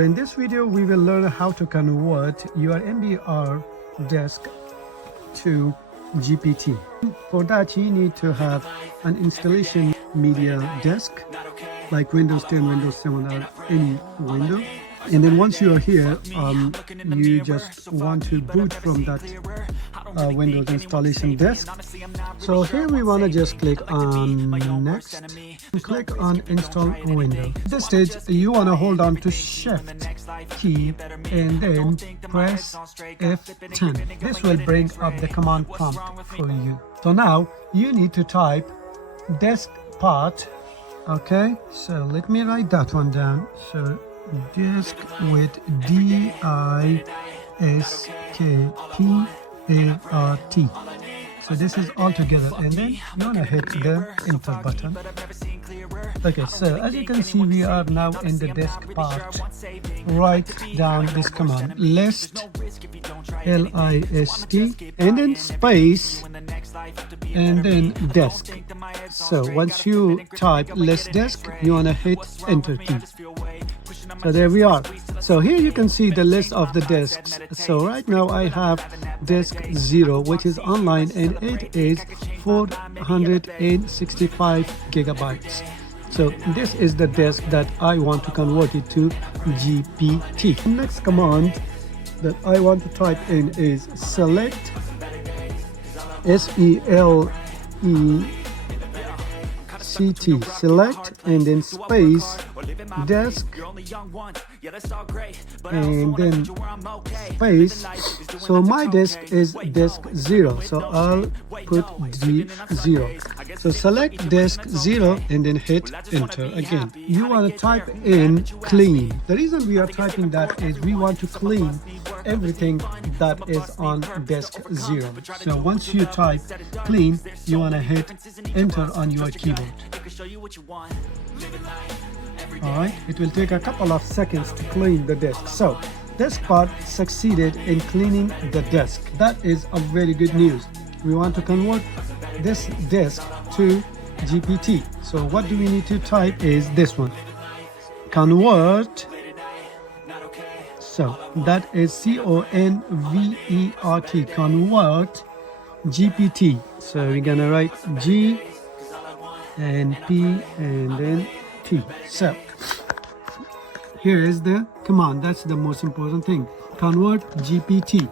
In this video, we will learn how to convert your MBR disk to GPT. For that, you need to have an installation media disk like Windows 10, Windows 7 or any window. And then once you are here, you just want to boot from that Windows installation disk. So here we want to just click on next and click on install window. At this stage, you want to hold on to shift key and then press F10. This will bring up the command prompt for you. So now you need to type disk part. Okay, so let me write that one down. So disk with D-I-S-K-P-A-R-T. So this is all together, and then you want to hit the enter button. Okay, so as you can see, we are now in the disk part. Write down this command, list, L-I-S-T, and then space, and then disk. So once you type list disk, you want to hit enter key. So there we are. So here you can see the list of the disks. So right now I have disk 0, which is online, and it is 465 gigabytes. So this is the disk that I want to convert it to GPT. The next command that I want to type in is select, S-E-L-E-C-T, select, and then space, disk, and then space. So my disk is disk 0, so I'll put D0. So select disk 0 and then hit enter again. You want to type in clean. The reason we are typing that is we want to clean everything that is on disk 0. So once you type clean, you want to hit enter on your keyboard. Alright, it will take a couple of seconds to clean the disk. So this part succeeded in cleaning the disk. That is a very good news. We want to convert this disk to GPT. So what do we need to type is this one, convert. So that is C-O-N-V-E-R-T, convert GPT. So we're gonna write G and P and then T. So here is the command. That's the most important thing, convert GPT.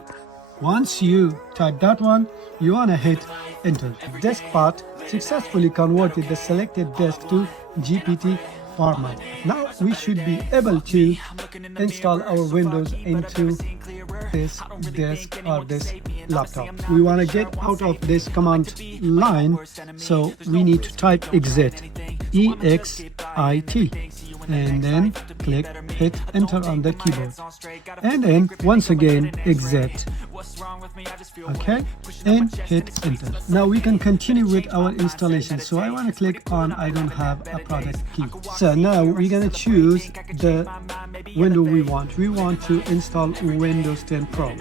Once you type that one, you want to hit enter. Disk part successfully converted the selected disk to GPT format. Now we should be able to install our Windows into this disk or this laptop. We want to get out of this command line, so we need to type exit, E-X-I-T, and then click hit enter on the keyboard, and then once again exit. Okay, and hit enter. Now we can continue with our installation. So I want to click on I don't have a product key. So now we're going to choose the window we want. We want to install Windows 10 Pro.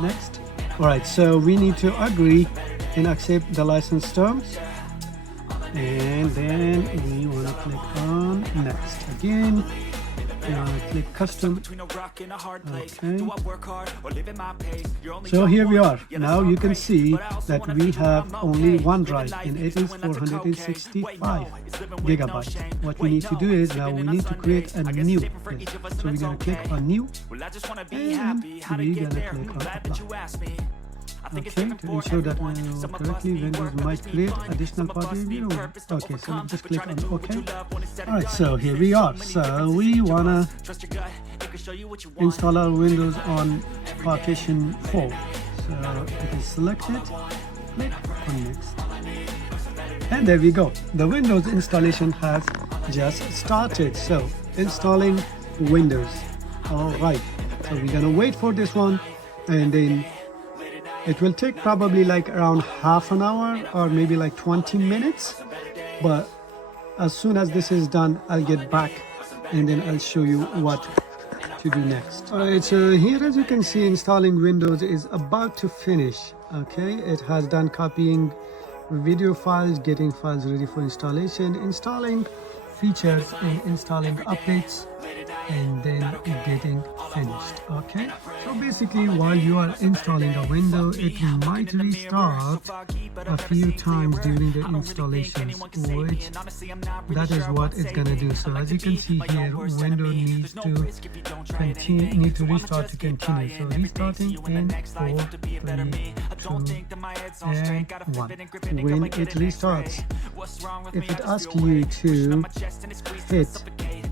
Next. Alright, so we need to agree and accept the license terms, and then we want to click on next again. Click custom. Okay. So here we are. Now you can see that we have only one drive, and it is 465 gigabytes. What we need to do is now we need to create a new disk. So we're going to click on new, and we're going to click on apply. Okay, to ensure that we know correctly, Windows might create additional party view. Okay, so just click on OK. Alright, so here we are. So we wanna install our Windows on partition 4. So it is selected, click on next. And there we go. The Windows installation has just started. So installing Windows. Alright, so we're gonna wait for this one, and then it will take probably like around half an hour or maybe like 20 minutes. But as soon as this is done, I'll get back and then I'll show you what to do next. Alright, so here as you can see, installing Windows is about to finish. Okay, it has done copying video files, getting files ready for installation, installing features in installing updates and then getting finished. Okay, so basically while you are installing a window, it might restart a few times during the installations, which that is what it's gonna do. So as you can see here, window needs to restart to continue. So restarting in 4, 3, 2, and 1. When it restarts, if it asks you to hit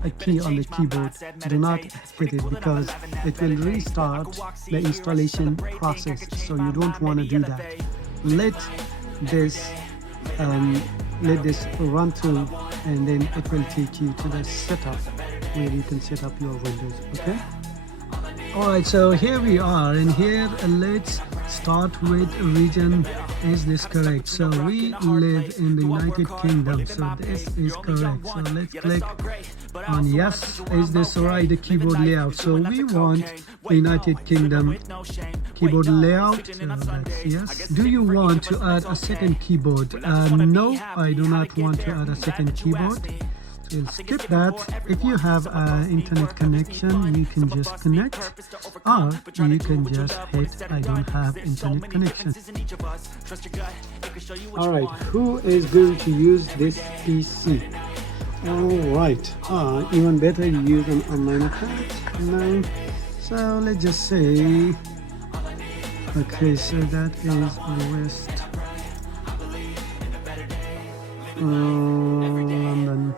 a key on the keyboard, do not hit it because it will restart the installation process, so you don't want to do that. Let this run through, and then it will take you to the setup where you can set up your windows. Okay, all right, so here we are, and here let's start with region. Is this correct? So we live in the United Kingdom, so this is correct. So let's click on yes. Is this right? The keyboard layout, so we want the United Kingdom keyboard layout, so that's yes. Do you want to add a second keyboard? No, I do not want to add a second keyboard. So we'll skip that. If you have an internet connection, you can just connect, or you can just hit I don't have internet connection. Alright, who is going to use this PC? Alright, even better, you use an online account. No, so let's just say, okay, so that is West London.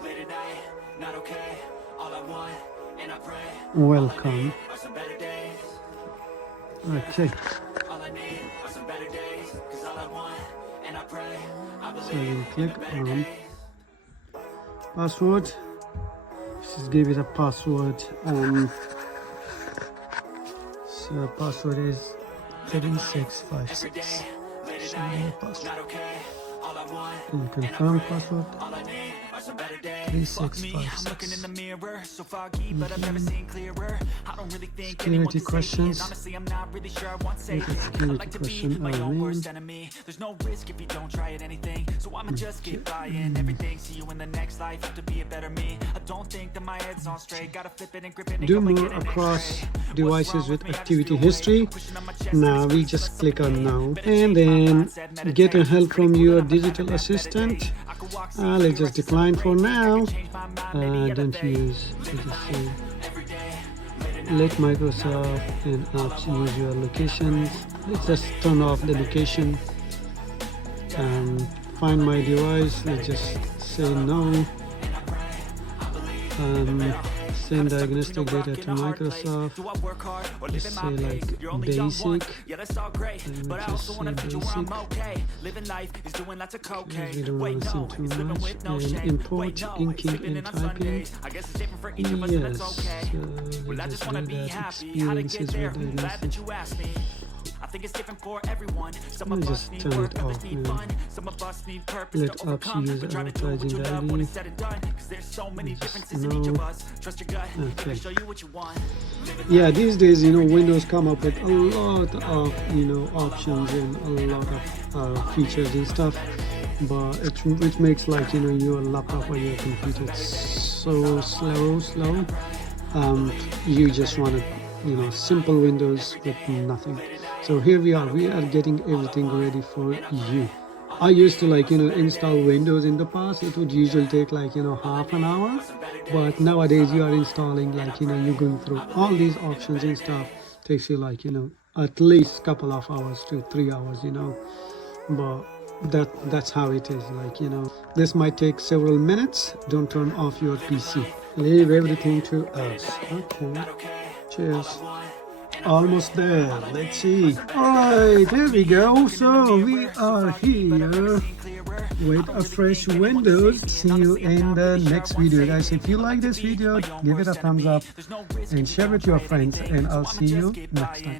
Welcome. Okay. So we'll click on password. Just give it a password. So password is 3656. Show me password. And confirm password. 3656. Security questions. Security question. There's no risk if you don't try it anything. So I'ma just keep buying everything. See you in the next life. Have to be a better me. I don't think that my head's on straight. Gotta flip it and grip it. Do more across devices with activity history. Now we just click on now, and then get a help from your digital assistant. Let's just decline for now. Don't use. Just say let Microsoft and apps use your locations. Let's just turn off the location. Find my device. Let's just say no. Send diagnostic data to Microsoft. Let's say like basic. Let's just say basic. We don't want to send too much. And import inking and typing. Yes. So let's just do that. Experiences with diagnostic. I think it's different for everyone. Some of us need work, others need fun. Some of us need purpose to overcome. But try to do what you love when it's said and done. Cause there's so many differences in each of us. Trust your gut, it'll show you what you want. Yeah, these days, Windows come up with a lot of, options and a lot of features and stuff. But it makes like, your laptop or your computer so slow. You just want simple Windows with nothing. So here we are getting everything ready for you. I used to install Windows in the past. It would usually take half an hour, but nowadays you are installing you're going through all these options and stuff. Takes you at least couple of hours to 3 hours, but that's how it is. This might take several minutes. Don't turn off your PC. Leave everything to us. Okay. Cheers. Almost there. Let's see. Alright, here we go. So we are here with a fresh Windows. See you in the next video, guys. If you like this video, give it a thumbs up and share with your friends, and I'll see you next time.